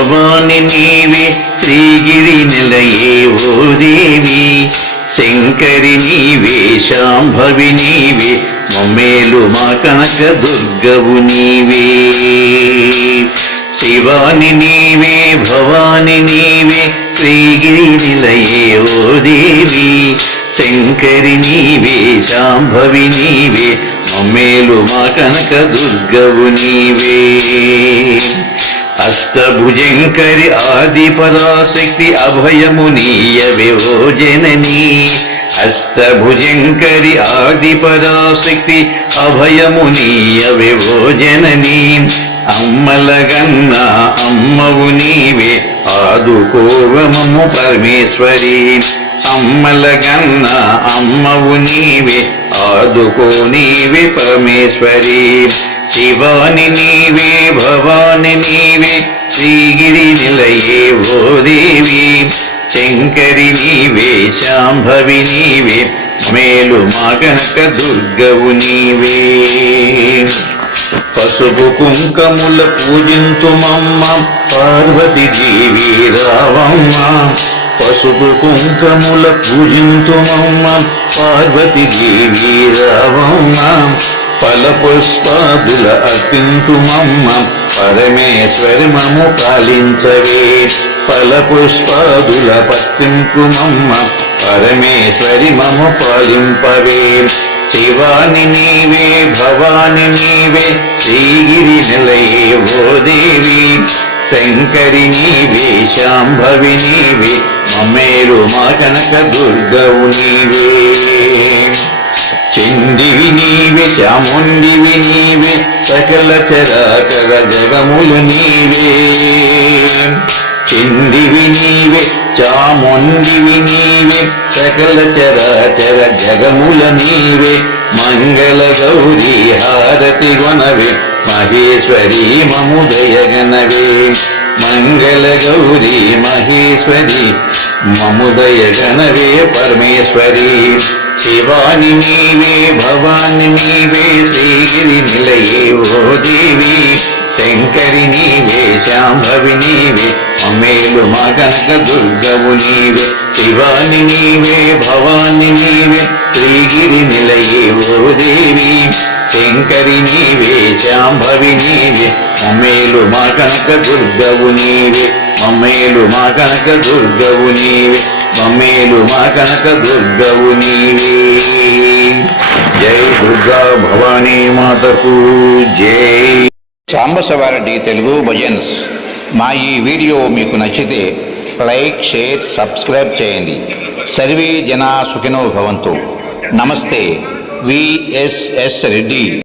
భవాని నీవే శ్రీగిరి నిలయే ఓ దేవి శంకరి నీవే శాంభవి నీవే మమ్మేలు మా కనక దుర్గవు నీవే శివాని నీవే భవాని నీవే శ్రీగిరి నిలయే ఓ దేవి శంకరి నీవే శాంభవి నీవే మమ్మేలు మా కనక దుర్గవు నీవే అష్టభుజంకరి ఆది పరాశక్తి అభయము నీయవే ఓ జననీ అష్టభుజంకరి ఆది పరాశక్తి అభయము నీయవే ఓ జననీ అమ్మలగన్న అమ్మవు నీవే ఆదుకోవమము పరమేశ్వరి అమ్మలగన్న అమ్మవు నీవే ఆదుకో నీవే పరమేశ్వరి శివాని నీవే భవాని నీవే శ్రీగిరి నిలయే ఓ దేవి శంకరి నీవే శాంభవి నీవే మేలు మా కనక దుర్గవు నీవే పసుపు కుంకముల పూజింతుమమ్మ పార్వతి దేవి రావమ్మ పసుపు కుంకముల పూజింతుమమ్మ పార్వతి దేవి రావమ్మ ఫలపుష్పాదుల అర్పింతుమమ్మ పరమేశ్వరి మము పాలించవే ఫలపుష్పాదుల పత్తింపుమమ్మ పరమేశ్వరి మము పాలింపవే శివాని నీవే భవాని నీవే శ్రీగిరి నిలయే ఓ దేవి శంకరి నీవే శాంభవి నీవే మమ్మేలు మా కనక దుర్గవు నీవే చండివి నీవే చాముండివి నీవే సకల చరాచర జగములు నీవే చండివి నీవే చాముండివి నీవే సకల చరాచర జగముల నీవే మంగళ గౌరీ హారతి గొనవే మహేశ్వరి మముదయగనవే మంగళ గౌరీ మహేశ్వరి మముదయగనవే పరమేశ్వరి శివాని నీవే భవాని నీవే శ్రీగిరి నిలయే ఓ దేవి శంకరి నీవే శాంభవి నీవే మమ్మేలు మా కనక దుర్గవు నీవే శివాని నీవే భవాని నీవే శ్రీగిరి నిలయే ఓ దేవి శంకరి నీవే శాంభవి నీవే మమ్మేలు మా కనక దుర్గవు నీవే మమ్మేలు మా కనక దుర్గవు నీవే మమ్మేలు మా కనక దుర్గవు నీవే జై దుర్గా భవానీ మాతకు జై. సాంబశివారెడ్డి తెలుగు భజన్స్. మా ఈ వీడియో మీకు నచ్చితే లైక్ షేర్ సబ్స్క్రైబ్ చేయండి. సర్వే జనా సుఖినో భవంతు. నమస్తే. విఎస్ఎస్ రెడ్డి.